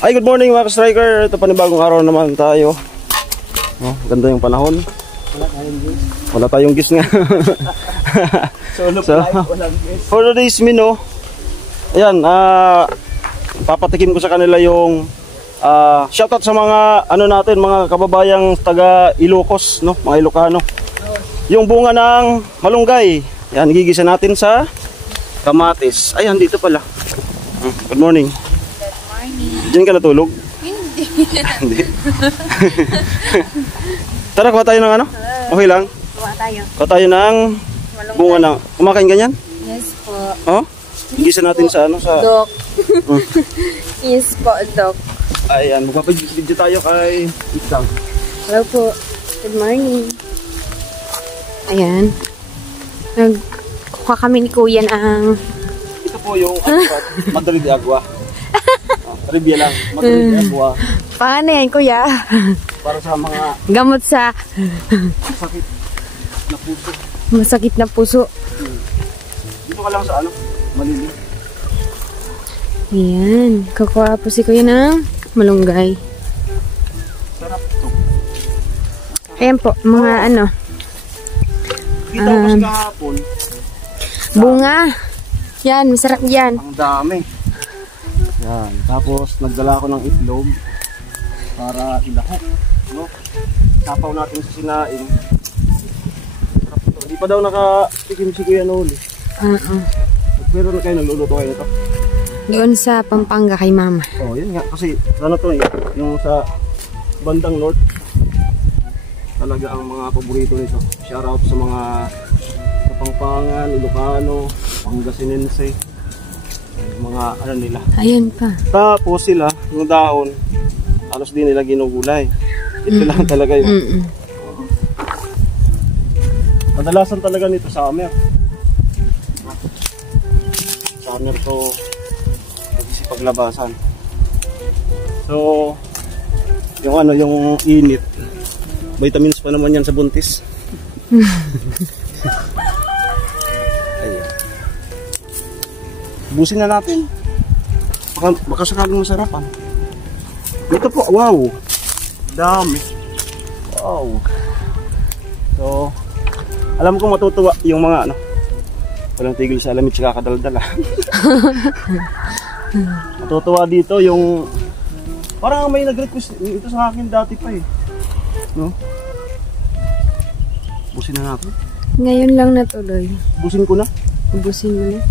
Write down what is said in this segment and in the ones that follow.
Ay, good morning mga ka-striker. Ito panibagong araw naman tayo. Oh, ganda yung panahon. Wala tayong gis nga. So, for today's menu, ayan, papatikim ko sa kanila yung shoutout sa mga natin, mga kababayang taga Ilocos, no, mga Ilocano. Yung bunga ng malunggay. Yan, gigisa natin sa kamatis. Ayan, dito pala. Good morning. Diyan ka natulog? Hindi. Hindi. Tara, kuha tayo ng ano? Okay lang? Kuha tayo. Kuha tayo ng bunga ng... Kumakain ganyan? Yes po. Oh? Gisa natin sa ano? Sa... Dok. Yes po, Dok. Ayan, magpapagvideo tayo kay Itang. Hello po. Good morning. Ayan. Nagkuha kami ni Kuya ng... Ito po yung Madrid de Agua. Trivia lang, Madrid de Agua. Paano yan, Kuya? Para sa mga gamot sa... sakit na puso. Masakit na puso. Dito ka lang sa ano? Malili. Ayan. Kukuha po si Kuya ng malunggay. Sarap ito. Ayan po, mga ano. Kita ko kasi kahapon. Bunga. Yan, masarap yan. Ang dami. Yan. Tapos nagdala ako ng itlog para ilahok, no? Tapaw natin sa sinaing. Sarap ito. Hindi pa daw nakatikim si Kuya Noli. Pero na kayo nagluluto kayo nito. Doon sa Pampanga kay Mama. Oh, yun nga. Kasi ano to eh, yung sa bandang north. Talaga ang mga paborito nito. Shout out sa mga Kapampangan, Ilocano, Pangasinense. Mga ano nila. Ayan pa. Tapos sila, yung dahon, halos din nila ginugulay. Ito lang talaga yun. Kadalasan talaga nito summer. Summer to nagsisipaglabasan. So, yung ano, yung init. Vitamins pa naman yan sa buntis. Ayan. Busin na natin. Baka sakaling masarapan. Ito po, wow. Dami. Wow. So, alam ko matutuwa yung mga ano. Walang tigil sa alamit sa kakadaldala. Matutuwa dito yung parang may nag-request ito sa akin dati pa eh. No? Busin na natin. Ngayon lang natuloy. Busin ko na. Ubusin mo na.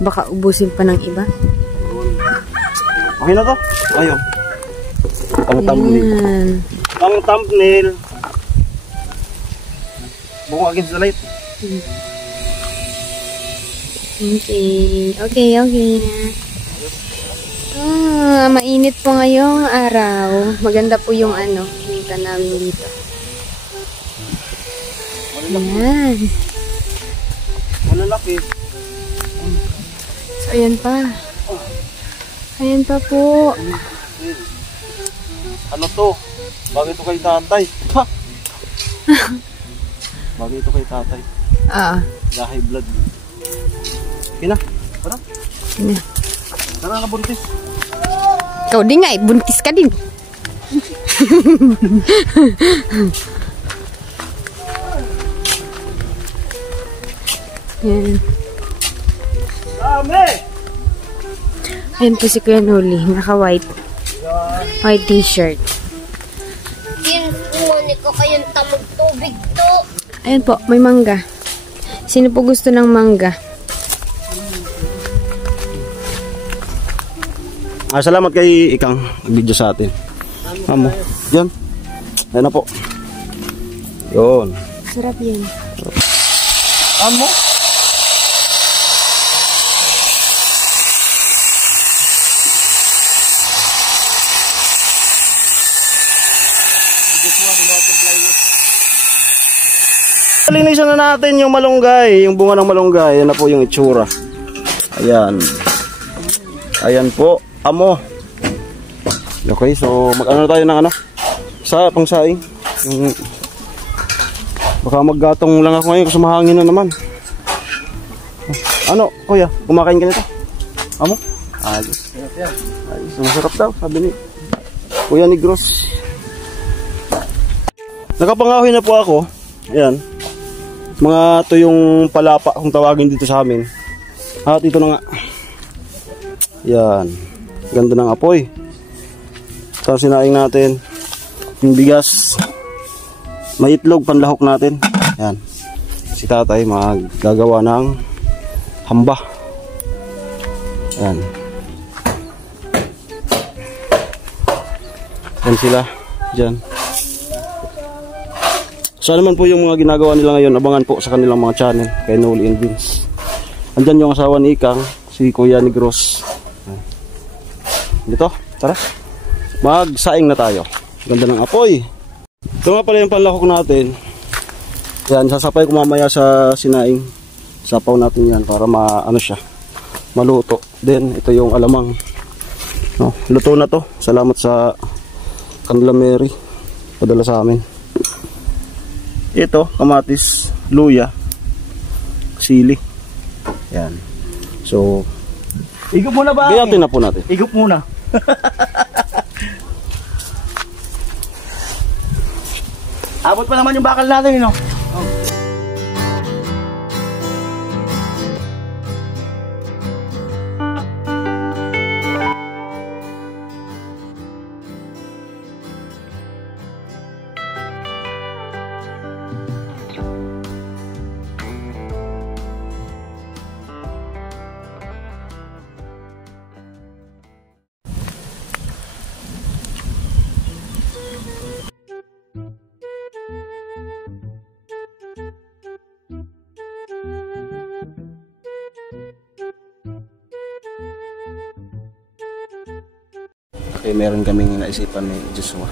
Baka ubusin pa ng iba. Okay na to? Ayun. Ang thumbnail. Ang thumbnail. Buko against the light. Okay. Okay. Mainit po ngayong araw. Maganda po yung ano, kita namin dito. Ayan. Malalaki. So, ayan pa. Ayan pa po. Ano to? Bagay ito kay tatay. Ha? Bagay ito kay tatay. High blood. Kina? Tara. Kina. Tara na buntis. Ikaw din nga eh. Buntis ka din. Ayan. Dami! Ayan po si Kuya Noli. Naka-white. White t-shirt. Kinukuha ko kayong tamog tubig to. Ayan po, may mangga. Sino po gusto ng mangga? Salamat kay Ikang nag-video sa atin. Amo. Yan. Ayan na po. Yun. Sarap yan. Amo. Linisan na natin yung malunggay, yung bunga ng malunggay. Yan na po yung itsura. Ayan. Ayan po. Amo. Okay, so mag-ano tayo ng ano? Sa pangsaing. Baka maggatong lang ako ngayon kasi mahangin na naman. Ano, kuya? Kumakain ka nito? Amo? Ayos. Ayos. Masarap daw, sabi ni Kuya Negros. Nakapangahoy na po ako. Ayan. Mga tuyong palapa kung tawagin dito sa amin. At ito na nga. Yan. Ganda ng apoy. Tapos sinaing natin yung bigas. May itlog, panlahok natin. Yan. Si tatay maggagawa ng hamba. Yan. Yan sila. Diyan. So naman po yung mga ginagawa nila ngayon, abangan po sa kanilang mga channel kay Noli and Vince. Andyan yung asawa ni Ikang, si Kuya Negros. Dito, tara. Magsaing na tayo. Ganda ng apoy. Ito nga pala yung panlahok natin. Yan, sasapay ko mamaya sa sinaing. Sapaw natin yan para maano siya, maluto. Then ito yung alamang. No, luto na to. Salamat sa kanila Mary. Padala sa amin. Ito, kamatis, luya, sili. Yan. So, Higop muna ba? gayatin na po natin. Higop muna. Abot pa naman yung bakal natin, no? Okay, meron kaming naisipan ni Joshua.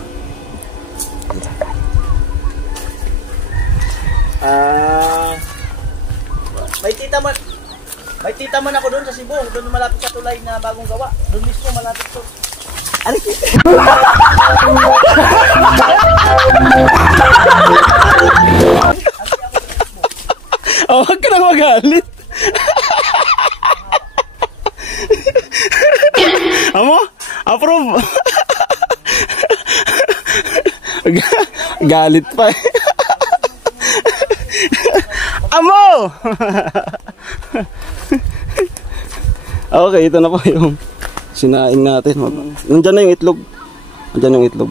May tita man ako doon sa Cebu. Doon malapit sa tulay na bagong gawa. Doon mismo malapit to. Ano? Oh, wag ka nang magalit. Amo? Approve. Galit pa. Amo! Okay, ito na po yung sinaing natin. Nandiyan na yung itlog. Nandiyan yung itlog.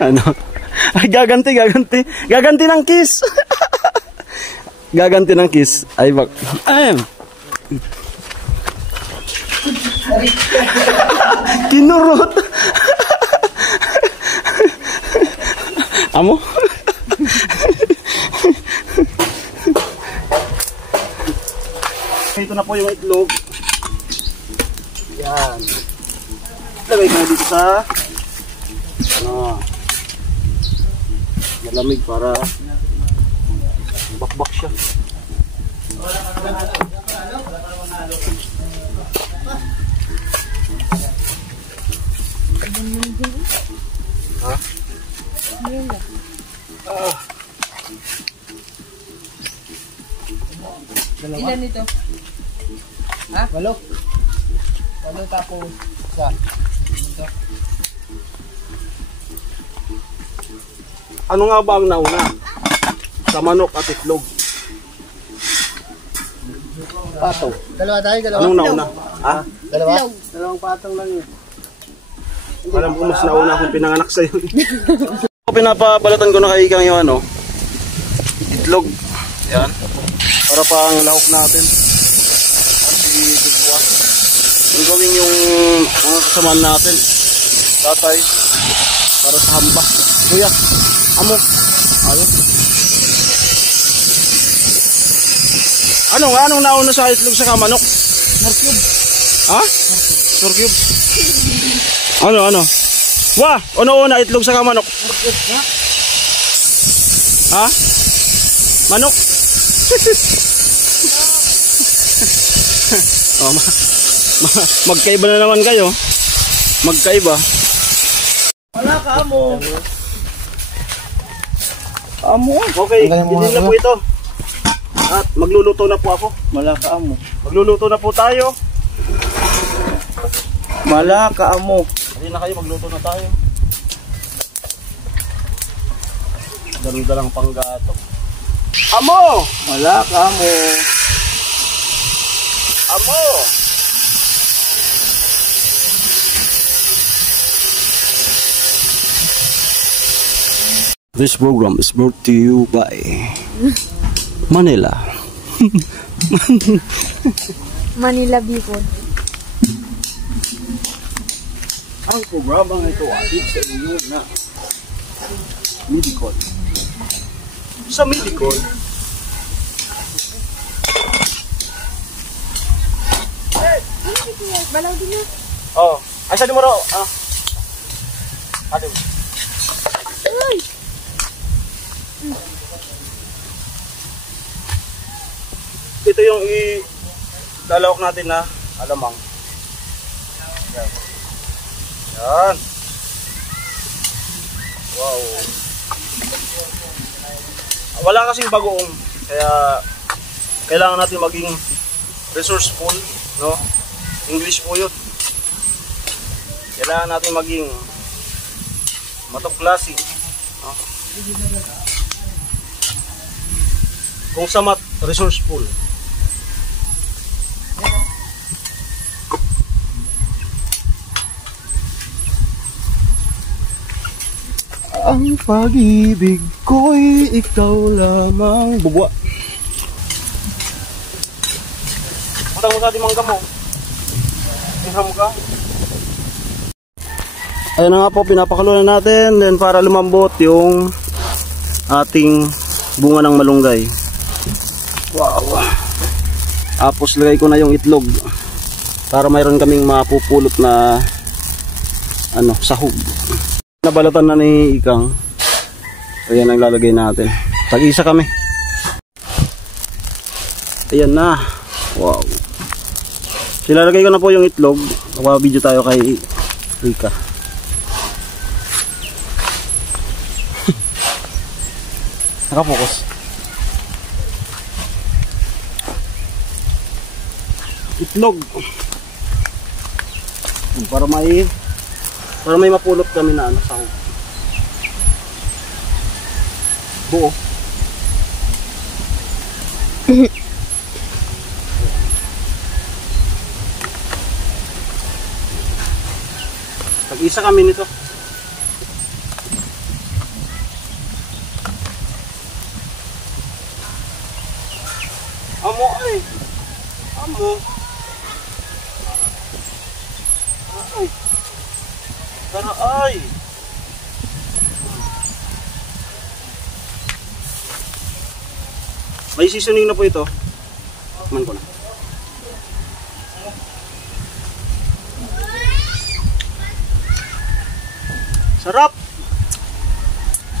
Ano? Ay, gaganti. Gaganti ng kiss. Gaganti ng kiss. Ay, bak. Kinurot. Amo? Ito na po yung itlog. Yan. Lagay ko na dito sa malamig para bakbak siya. Ha? Ilan ito? Ha? 8. 8 tapos isa. Ito. Ano nga ba ang nauna? Sa manok at itlog. Pato. Dalawa tayo, dalawa. Anong nauna? Ha? Dalawa? Dalawang patong lang yun. Alam ko mas nauna akong pinanganak sa'yo. Pinapabalatan ko na kay Ikang yung itlog. Yan. Para pang lahok natin. Si Joshua. Yung gawin yung mga kasamaan natin. Tatay. Para sa hamba. Kuya. Amo. Ayun. Anong nauna sa itlog sa manok? Morcube. Ha? Morcube. Ano? Wah! Una itlog sa manok. Ha? Manok? Oh, magkaiba na naman kayo. Magkaiba. Wala ka, amo. Amo. Okay, hindi na po ito. At magluluto na po ako. Wala ka, amo. Magluluto na po tayo. Malaka amo. Hindi na kayo, magluto na tayo. Ganda lang panggato. Amo! Malaka amo. Amo! This program is brought to you by Manila. Manila Bicol. Ang programang ito atid sa inyo na Midicon. Sa Midicon, Balaw din na. oh, ay sa numero, ano? Uy! Ito yung ilalawak natin na alamang. Yan. Yan. Wow. Wala kasing bagoong, kaya kailangan natin maging resourceful, no? English po yun. Kailangan natin maging matuklasi, no? Kung sa mat, resourceful. Ang pag-ibig ko'y ikaw lamang. Bubwa. Punta mo sa ating mangga mo. Tingnan mo ka. Ayan na nga po, pinapakalo na natin. Then para lumambot yung ating bunga ng malunggay. Wow. Tapos lagay ko na yung itlog. Para mayroon kaming mapupulot na sahog. Nabalatan na ni Ikang. Ayan ang lalagay natin. Tag-isa kami. Ayan na. Wow. Silalagay ko na po yung itlog. Naka-video tayo kay Rika. Naka-focus. Itlog. Para may mapulot kami na sahog. Buo. Tag-isa kami nito. Amo ay. Amo. Ay. Tara ay. May seasoning na po ito. Man ko na. Sarap.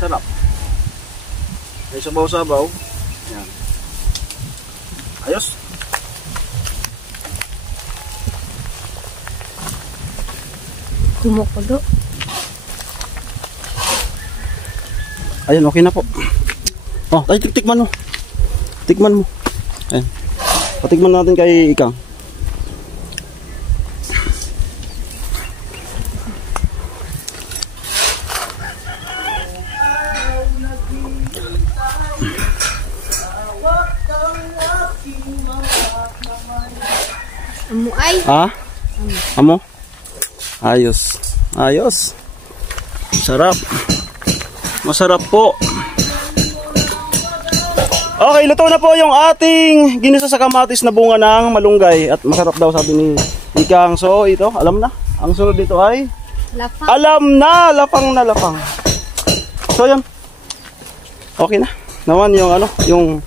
Sarap. May sabaw-sabaw. Yan. Ayos. Kumukulo. Ayun, okay na po. Oh, ay tikman mo. Tikman mo. Ayun. Patikman natin kay Ikang. Amo ay. Ah? Amo? Ayos. Ayos. Sarap. Masarap po. Okay, luto na po yung ating ginisa sa kamatis na bunga ng malunggay. At masarap daw sabi ni Ikang. So ito, alam na. Ang sunod dito ay Lapang. alam na, lapang na lapang. So yan. Okay na. Naman yung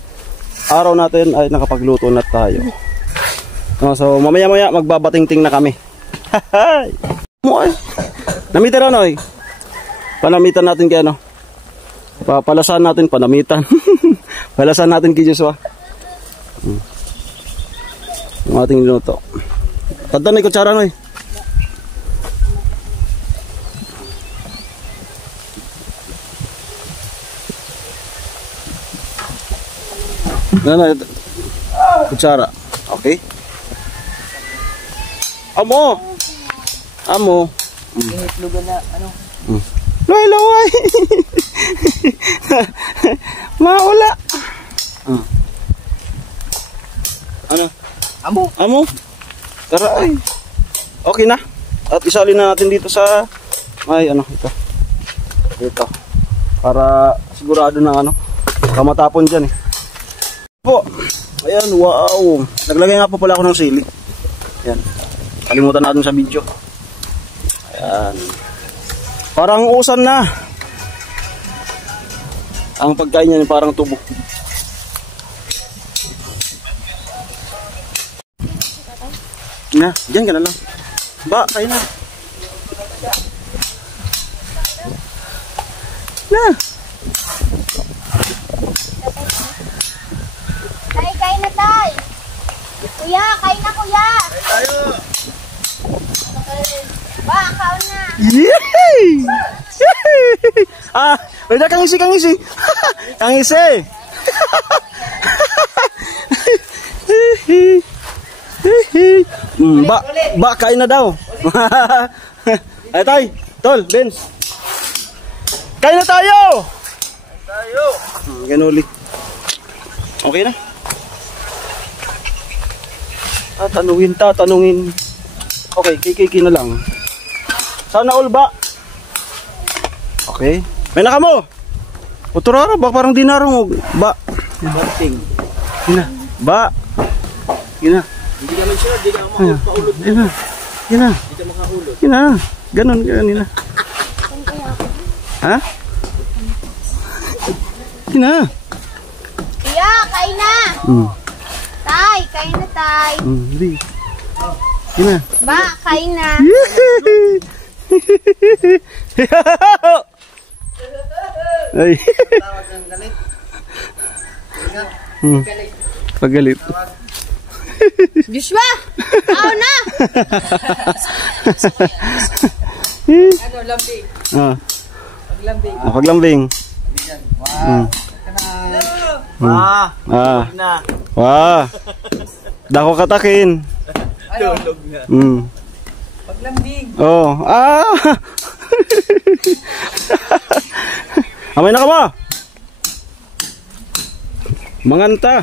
araw natin ay nakapagluto na tayo. So mamaya-maya magbabatingting na kami. Hahay. Namitan na oy. Panamitan natin kay Papalasan natin, panamitan. Palasan natin kay Joshua. Yung ating niluto. Tanda na yung kutsara noy. Kutsara. Okay. Amo. Amo. Initlugan na, ano? Laway. Maula. Ano? Amo. Tara ay. Okay na. At isalin na natin dito sa ito. Dito. Para sigurado na kamatapon diyan po. Ayan, wow. Naglagay nga po pala ako ng sili. Ayan. Kalimutan natin sa video. Ayan. Parang usan na. Ang pagkain niya parang tubo. Na, diyan ka na lang. Ba, kain na. Na. Kain na tay. Kuya, kain na kuya. Kain tayo. Ba, kaon na. Yay! Wala kang isi. Kang isi. Ba, kain na daw. Ay tay, tol, Benz. Kain na tayo. Ganuli. Okay na. Tanungin. Okay, kiki na lang. Sana all ba? Okay. May naka mo. Uturara ba parang dinarong ba? Banting. Gina. Ba. Gina. Hindi ka sure, hindi ka makaulod. Gina. Hindi ka makaulod. Gina. Ganon nila. Ha? Gina. Kuya, kain na. Tay, kain na tay. Hindi. Gina. Ba, kain na. Ay. Tawag ng galit. Pagalit. Joshua, kaon na. Ano, lambing? Paglambing. Paglambing. Tulog na. Dako katakin. Tulog na. Paglambing. Oh. Amay na ka ba? Manganta.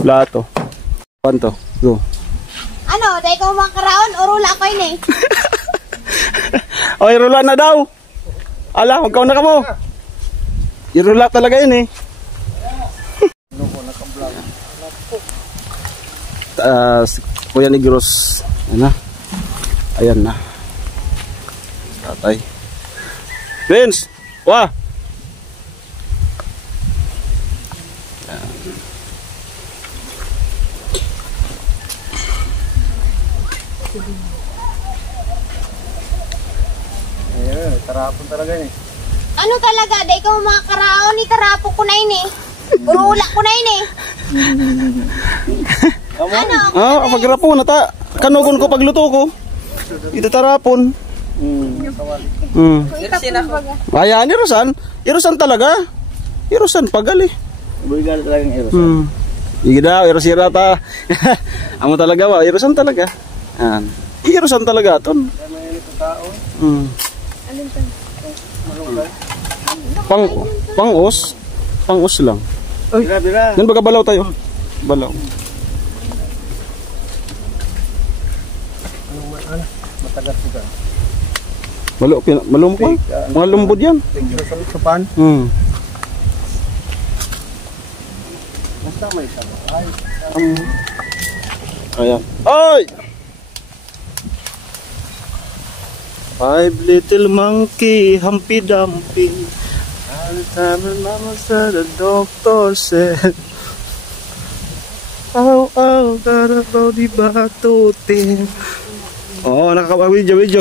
Plato. Panto. Go. Ano, dahil ko makaraon, urula ko yun eh. Oy, rula na daw. Ala, magkaw na ka mo. Irula talaga yun eh. Kuya Negros. Ayan na. Tatay. Vince! Wah! Ayun, tarapon talaga eh. Ano talaga, dahil ko makaraon, itarapo ko na yun eh. Urula ko na yun eh. Ano? Pagrapo na ta. Kanugon ko pagluto ko. Ito tarapon. Irsin ako. Ayan, irusan. Irusan talaga. Irusan pagali. Buligal talagang irusan. Igi daw, irusira ta. Amo talaga ba? Irusan talaga. Ayan. Irusan talaga ton. Pang-os. Pang-os lang. Bira. Yan baga balaw tayo. Balaw. Matagas juga. Malumpang. Mga lumbod yan. Sa pan. Basta may sama. Ayan. Ay! 5 little monkey, Humpy Dumpy. All the time when mama said, the doctor said, oh, gotta go di batutin. Oo, nakakapag-video.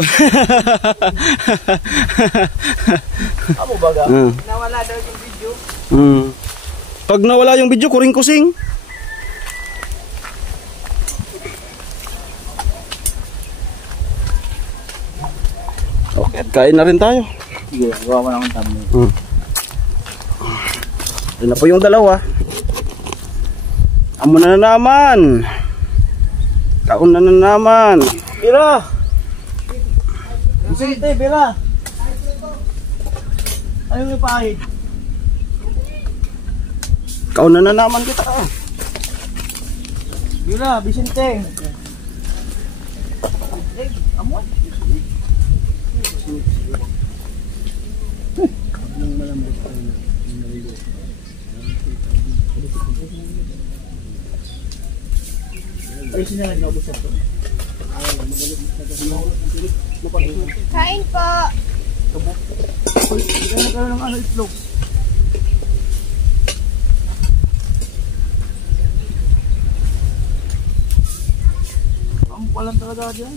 Amo baga? Nawala daw yung video. Pag nawala yung video, kuring-kusing. Okay, kain na rin tayo. Sige, gawa mo na akong thumbnail. Yun na po yung dalawa. Amo na naman. Kaon na naman. Bira! Vicente, Bira! Ano yung pahid? Kauna na naman kita. Bira, Vicente! Amoy! Ay, sinalag na ubos ito. Kain po. Uy, hindi ka nagkaroon ng ano itlog. Ang palang talaga dyan.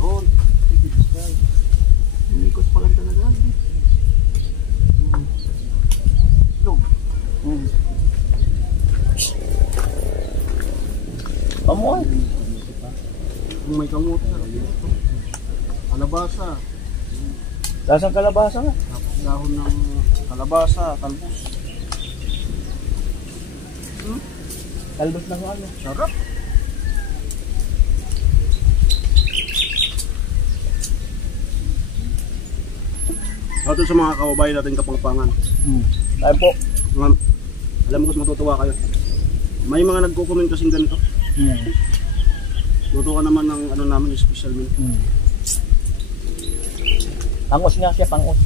Oo. Umikot palang talaga. Itlog. Amoy. Kung may kamote na. Kalabasa. Lasang kalabasa nga. Tapos dahon ng kalabasa, talbos. Talbos ng ano. Sarap. Ito sa mga kababayan natin Kapampangan. Tayo po. Alam ko matutuwa kayo. May mga nagko-comment kasing ganito. Luto ka naman ng ano namin, special meal. Pangos nga siya, pangos.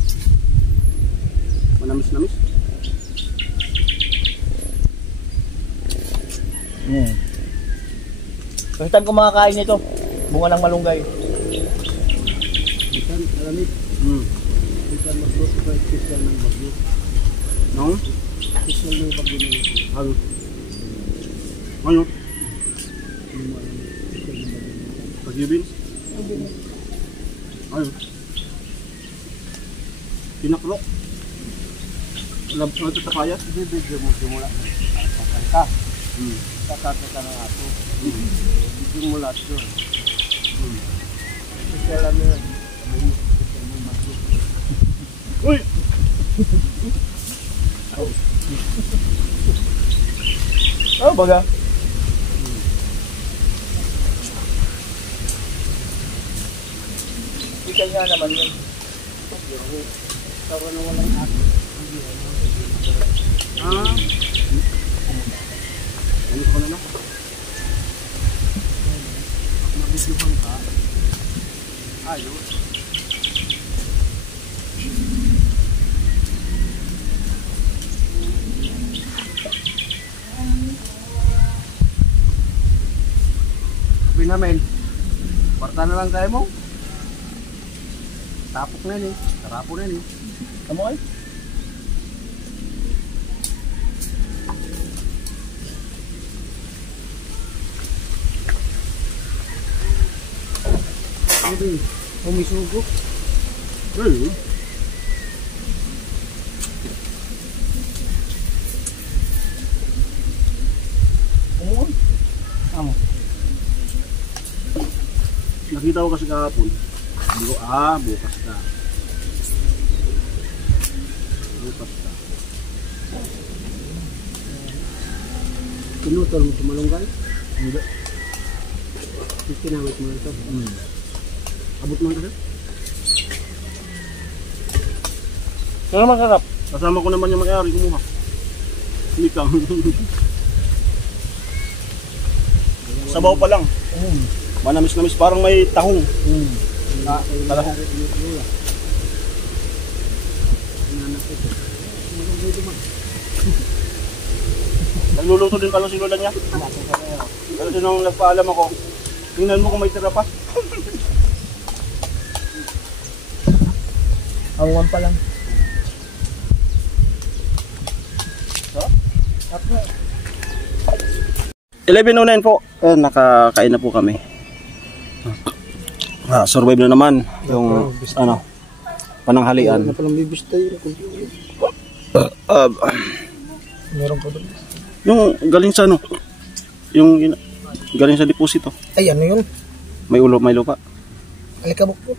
Manamis-namis. First time ko makakain nito. Bunga ng malunggay. Ikan, alamit. Ikan magbo, special ng bagyo. No? Special ng bagyo na ito. Ano? Ano? Bagyo beans? Ano? Pinaklok. Alam ko ito sa kaya? Hindi, video mo simula. Sakay ka. Sakay ka ng ato. Video mo lahat yun. Kasi alam mo yun. Uy! Oh, baga. Ikan nga naman yun. Tawa na walang ato. Ano ko na lang? Mabisuhan ka. Ayos. Sabi namin, kwarta na lang tayo mo. Tapok na yun eh. Tarapo na yun eh. Kamu ay? Ano yun? Umisugo. Ayun. Umuon? Amo. Nakita ko kasi kahapon. Sabi ko, bukas na. Bukas na. Pinutol mo sa malunggay? Hindi. Kinawit mo ito? Abot mo ito? Pero masarap. Kasama ko naman yung may-ari kumuha. Hindi ka. Sabaw pa lang. Manamis-namis, parang may tahong. Talahong. Nagluluto din pala si Lola niya. Pero nung nagpaalam ako, tingnan mo kung may tira pa. Awan pa lang. 11:09 po. Nakakain na po kami. Survive na naman yung pananghalian. Palang bibis tayo. Meron pa doon. Yung galing sa yung galing sa deposito. Ay, ano yun? May lupa. Alikabok po.